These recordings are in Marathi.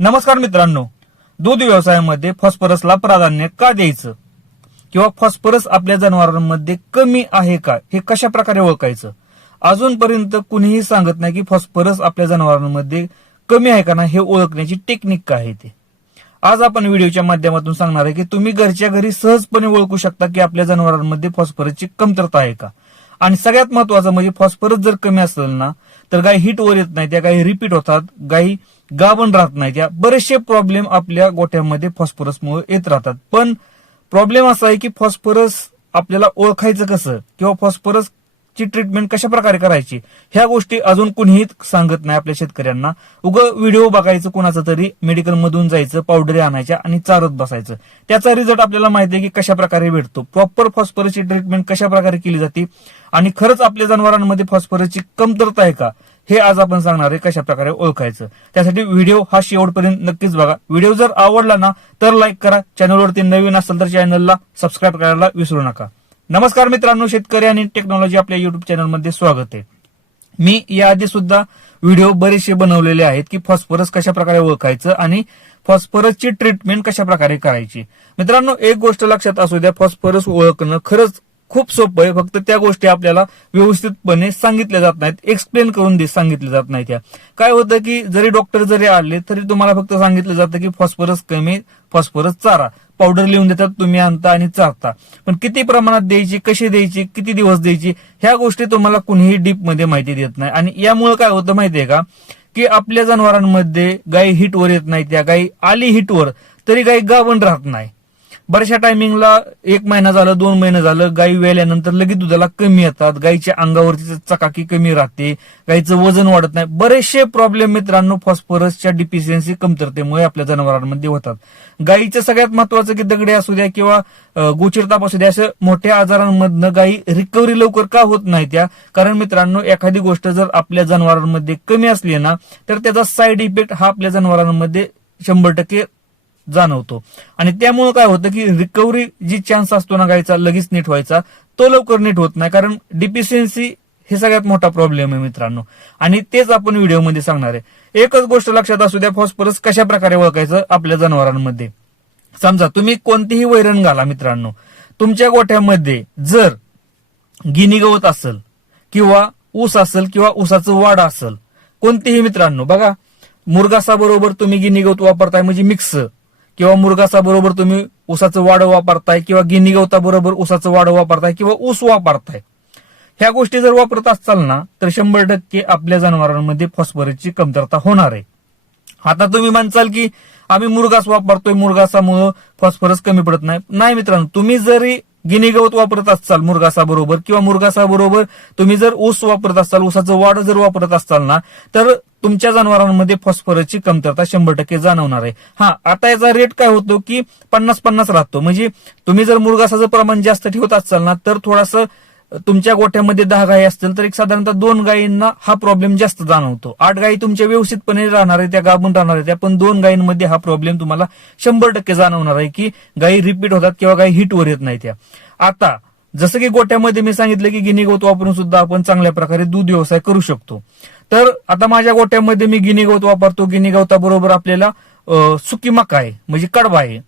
नमस्कार मित्रांनो, दूध व्यवसायामध्ये फॉस्फरसला प्राधान्य का द्यायचं किंवा फॉस्फरस आपल्या जनावरांमध्ये कमी आहे का हे कशा प्रकारे ओळखायचं. अजूनपर्यंत कुणीही सांगत नाही की फॉस्फरस आपल्या जनावरांमध्ये कमी आहे का ना हे ओळखण्याची टेक्निक काय आहे ते. आज आपण व्हिडिओच्या माध्यमातून सांगणार आहे की तुम्ही घरच्या घरी सहजपणे ओळखू शकता की आपल्या जनावरांमध्ये फॉस्फरसची कमतरता आहे का. आणि सगळ्यात महत्वाचं म्हणजे फॉस्फरस जर कमी असेल ना तर गायी हिट वर येत नाही, त्या गायी रिपीट होतात, गायी गाभण राहत नाही, त्या बरेचसे प्रॉब्लेम आपल्या गोठ्यामध्ये फॉस्फरसमुळे येत राहतात. पण प्रॉब्लेम असा आहे की फॉस्फरस आपल्याला ओळखायचं कसं किंवा फॉस्फरस ची ट्रीटमेंट कशा प्रकारे करायची ह्या गोष्टी अजून कुणीही सांगत नाही आपल्या शेतकऱ्यांना. व्हिडिओ बघायचं, कोणाचं तरी मेडिकल मधून जायचं, पावडरी आणायच्या आणि चारत बसायचं. त्याचा रिझल्ट आपल्याला माहिती आहे की कशा प्रकारे भेटतो, प्रॉपर फॉस्फरसची ट्रीटमेंट कशा प्रकारे केली जाते आणि खरंच आपल्या जनावरांमध्ये फॉस्फरसची कमतरता आहे का हे आज आपण सांगणार आहे कशा प्रकारे ओळखायचं. त्यासाठी व्हिडिओ हा शेवटपर्यंत नक्कीच बघा. व्हिडिओ जर आवडला ना तर लाईक करा, चॅनलवरती नवीन असेल तर चॅनलला सबस्क्राईब करायला विसरू नका. नमस्कार मित्रांनो, शेतकरी आणि टेक्नॉलॉजी आपल्या युट्यूब चॅनलमध्ये स्वागत आहे. मी याआधी सुद्धा व्हिडिओ बरेचसे बनवलेले आहेत की फॉस्फरस कशा प्रकारे ओळखायचं आणि फॉस्फरसची ट्रीटमेंट कशा प्रकारे करायची. मित्रांनो, एक गोष्ट लक्षात असू द्या, फॉस्फरस ओळखणं खरंच खूप सोपं आहे. फक्त त्या गोष्टी आपल्याला व्यवस्थितपणे सांगितल्या जात नाहीत, एक्सप्लेन करून सांगितल्या जात नाहीत. त्या काय होतं की जरी डॉक्टर जरी आले तरी तुम्हाला फक्त सांगितलं जातं की फॉस्फरस कमी, फॉस्फरस चारा, पावडर लिहून देतात, तुम्ही आणता आणि चारता. पण किती प्रमाणात द्यायची, कशी द्यायची, किती दिवस द्यायची ह्या गोष्टी तुम्हाला कुणीही डीप मध्ये माहिती देत नाही. आणि यामुळे काय होतं माहितीये का की आपल्या जनावरांमध्ये गायी हिटवर येत नाही, त्या गायी आली हिटवर तरी गायी गाभण राहत नाही. बऱ्याचशा टायमिंगला 1 महिना झालं, 2 महिने झालं, गायी वेल्यानंतर लगेच दुधाला कमी येतात, गायीच्या अंगावरची चकाकी कमी राहते, गायीचं वजन वाढत नाही. बरेचसे प्रॉब्लेम मित्रांनो फॉस्फरसच्या डिफिशियन्सी कमतरतेमुळे आपल्या जनावरांमध्ये होतात. गायीचं सगळ्यात महत्वाचं की दगडे असू द्या किंवा गोचिरताप असू द्या, अशा मोठ्या आजारांमधनं गायी रिकव्हरी लवकर का होत नाही त्या कारण मित्रांनो एखादी गोष्ट जर आपल्या जनावरांमध्ये कमी असली ना तर त्याचा साईड इफेक्ट हा आपल्या जनावरांमध्ये 100% जाणवतो. आणि त्यामुळे काय होतं की रिकव्हरी जी चान्स असतो ना गायचा लगेच नीट व्हायचा तो लवकर नीट होत नाही, कारण डिफिशियन्सी हे सगळ्यात मोठा प्रॉब्लेम आहे मित्रांनो. आणि तेच आपण व्हिडिओमध्ये सांगणार आहे. एकच गोष्ट लक्षात असू द्या, फॉस्फरस कशा प्रकारे ओळखायचं आपल्या जनावरांमध्ये. समजा तुम्ही कोणतीही वैरण घाला मित्रांनो, तुमच्या गोठ्यामध्ये जर गिनी गवत असेल किंवा ऊस असेल किंवा ऊसाचं वाड असेल, कोणतीही मित्रांनो बघा, मुरगासा बरोबर तुम्ही गिनी गवत वापरताय म्हणजे मिक्स, किंवा मुरगासा बरोबर तुम्ही ऊसाचं वाड वापरताय किंवा गिनी गवता बरोबर ऊसाचं वाड वापरताय किंवा ऊस वापरताय, ह्या गोष्टी जर वापरत असाल ना तर 100% आपल्या जनावरांमध्ये फॉस्फरसची कमतरता होणार आहे. आता तुम्ही म्हणसाल की आम्ही मुरगास वापरतोय, मुरगासामुळे फॉस्फरस कमी पडत नाही. नाही मित्रांनो, तुम्ही जरी गिनी गवत वापरत असाल मुरगासा बरोबर किंवा मुरगासा बरोबर तुम्ही जर ऊस वापरत असाल, ऊसाचं वाड जर वापरत असाल ना तर तुमच्या जनावरांमध्ये फॉस्फरसची कमतरता 100% जाणवणार आहे. आता याचा रेट काय होतो की 50-50 राहतो. म्हणजे तुम्ही जर मुरगासाचं प्रमाण जास्त ठेवत असाल ना तर थोडंसं तुमच्या गोठ्यामध्ये 10 गायी असतील तर एक साधारणतः 2 गायींना हा प्रॉब्लेम जास्त जाणवतो. 8 गायी तुमच्या व्यवस्थितपणे राहणार आहे, त्या गाभून राहणार आहे, पण 2 गायींमध्ये हा प्रॉब्लेम तुम्हाला 100% जाणवणार आहे की गायी रिपीट होतात किंवा गायी हिटवर येत नाही त्या. आता जसं की गोठ्यामध्ये मी सांगितलं की गिनी गवत वापरून सुद्धा आपण चांगल्या प्रकारे दूध व्यवसाय करू शकतो. तर आता माझ्या गोठ्यामध्ये मी गिनी गवत वापरतो. गिनी गवताबरोबर आपल्याला सुकी मका आहे म्हणजे कडबा आहे.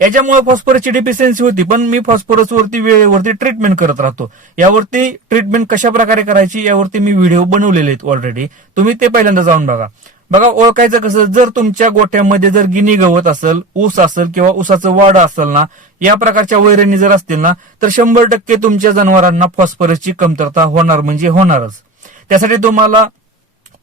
याच्यामुळे फॉस्फरसची डिफिशियन्सी होती, पण मी फॉस्फरस वरती वेळेवरती ट्रीटमेंट करत राहतो. यावरती ट्रीटमेंट कशा प्रकारे करायची यावरती मी व्हिडिओ बनवलेले आहेत ऑलरेडी, तुम्ही ते पहिल्यांदा जाऊन बघा. ओळखायचं कसं, जर तुमच्या गोठ्यामध्ये जर गिनी गवत असेल, ऊस असेल किंवा ऊसाचं वाड असेल ना, या प्रकारच्या वैरणी जर असतील ना तर 100% तुमच्या जनावरांना फॉस्फरसची कमतरता होणार म्हणजे होणारच. त्यासाठी तुम्हाला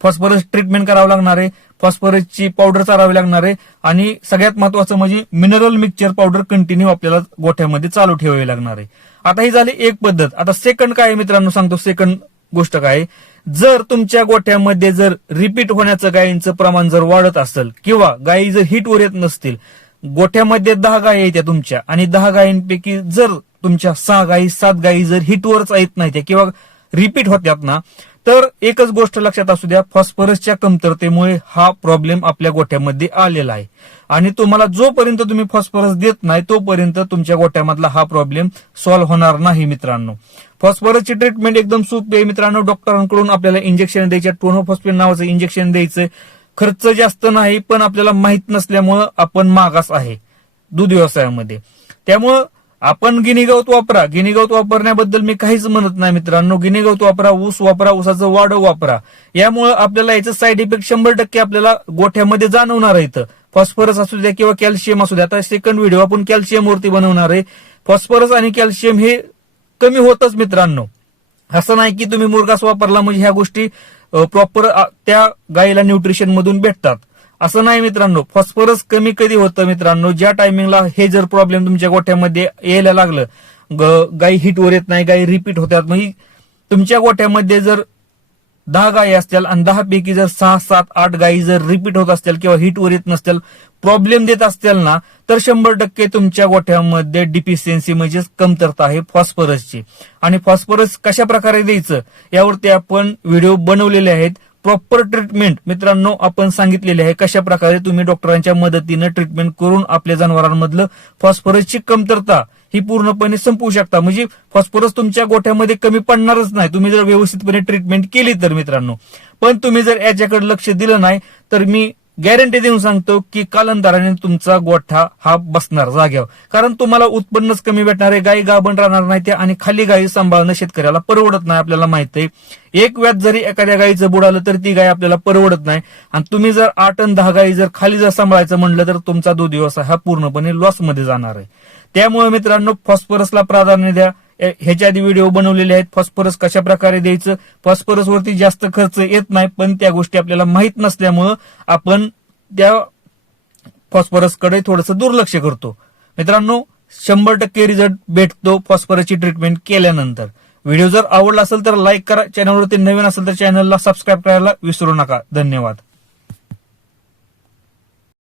फॉस्फरस ट्रीटमेंट करावं लागणार आहे, फॉस्फरसची पावडर चारावी लागणार आहे आणि सगळ्यात महत्वाचं म्हणजे मिनरल मिक्सचर पावडर कंटिन्यू आपल्याला गोठ्यामध्ये चालू ठेवावी लागणार आहे. आता ही झाली एक पद्धत. आता सेकंड काय आहे मित्रांनो सांगतो. सेकंड गोष्ट काय आहे, जर तुमच्या गोठ्यामध्ये जर रिपीट होण्याचं गायींचं प्रमाण जर वाढत असेल किंवा गायी जर हिटवर येत नसतील, गोठ्यामध्ये 10 गायी येत्या तुमच्या आणि 10 गायींपैकी जर तुमच्या 6 गायी 7 गायी जर हिटवरच येत नाही किंवा रिपीट होत्यात ना तर एकच गोष्ट लक्षात असू द्या, फॉस्फरसच्या कमतरतेमुळे हा प्रॉब्लेम आपल्या गोठ्यामध्ये आलेला आहे. आणि तुम्हाला जोपर्यंत तुम्ही फॉस्फरस देत नाही तोपर्यंत तुमच्या गोठ्यामधला हा प्रॉब्लेम सॉल्व्ह होणार नाही मित्रांनो. फॉस्फरसची ट्रीटमेंट एकदम सोपी आहे मित्रांनो. डॉक्टरांकडून आपल्याला इंजेक्शन द्यायचे, टोनोफॉस्फेट नावाचं इंजेक्शन द्यायचं. खर्च जास्त नाही, पण आपल्याला माहित नसल्यामुळं आपण मागास आहे दूध व्यवसायामध्ये. त्यामुळं आपण गिनी गवत वापरा. गिनी गवत वापरण्याबद्दल मी काहीच म्हणत नाही मित्रांनो. गिनी गवत वापरा, ऊस वापरा, ऊसाचं वाढव वापरा. यामुळे आपल्याला याचं साईड इफेक्ट 100% आपल्याला गोठ्यामध्ये जाणवणार आहे. फॉस्फरस असू द्या किंवा कॅल्शियम असू द्या. आता सेकंड व्हिडिओ आपण कॅल्शियम वरती बनवणार आहे. फॉस्फरस आणि कॅल्शियम हे कमी होतच मित्रांनो. असं नाही की तुम्ही मुरघास वापरला म्हणजे ह्या गोष्टी प्रॉपर त्या गायीला न्यूट्रिशन मधून भेटतात, असं नाही मित्रांनो. फॉस्फरस कमी कधी होतं मित्रांनो, ज्या टायमिंगला हे जर प्रॉब्लेम तुमच्या गोठ्यामध्ये यायला लागलं, गायी हिटवर येत नाही, गायी रिपीट होतात, म्हणजे तुमच्या गोठ्यामध्ये जर 10 गायी असतील आणि 10 पैकी जर 6, 7, 8 गायी जर रिपीट होत असतील किंवा हिटवर येत नसतील, प्रॉब्लेम देत असतील ना, तर 100% तुमच्या गोठ्यामध्ये डिफिशियन्सी म्हणजे कमतरता आहे फॉस्फरसची. आणि फॉस्फरस कशा प्रकारे द्यायचं यावरती आपण व्हिडिओ बनवलेले आहेत. प्रॉपर ट्रीटमेंट मित्रांनो आपण सांगितलेले आहे, कशा प्रकारे तुम्ही डॉक्टरांच्या मदतीने ट्रीटमेंट करून आपल्या जनावरांमधलं फॉस्फरसची कमतरता ही पूर्णपणे संपवू शकता. म्हणजे फॉस्फरस तुमच्या गोठ्यामध्ये कमी पडणारच नाही तुम्ही जर व्यवस्थितपणे ट्रीटमेंट केली तर मित्रांनो. पण तुम्ही जर याच्याकडे लक्ष दिलं नाही तर मी गॅरंटी देऊन सांगतो की कालांतराने तुमचा गोठा हा बसणार जाग्यावर. कारण तुम्हाला उत्पन्नच कमी भेटणार आहे, गायी गाभण राहणार नाही त्या, आणि खाली गायी सांभाळणं शेतकऱ्याला परवडत नाही. आपल्याला माहित आहे, एक व्याज जरी एखाद्या गायीचं बुडालं तर ती गाय आपल्याला परवडत नाही. आणि तुम्ही जर 8 आणि 10 गायी जर खाली जर सांभाळायचं म्हणलं तर तुमचा दूध व्यवसाय हा पूर्णपणे लॉसमध्ये जाणार आहे. त्यामुळे मित्रांनो फॉस्फरसला प्राधान्य द्या. ह्याच्या आधी व्हिडिओ बनवलेले आहेत, फॉस्फरस कशा प्रकारे द्यायचं. फॉस्फरस वरती जास्त खर्च येत नाही, पण त्या गोष्टी आपल्याला माहित नसल्यामुळं आपण त्या फॉस्फरसकडे थोडंसं दुर्लक्ष करतो. मित्रांनो 100% रिझल्ट भेटतो फॉस्फरसची ट्रीटमेंट केल्यानंतर. व्हिडिओ जर आवडला असेल तर लाईक करा. चॅनलवरती नवीन असेल तर चॅनलला सबस्क्राईब करायला विसरू नका. धन्यवाद.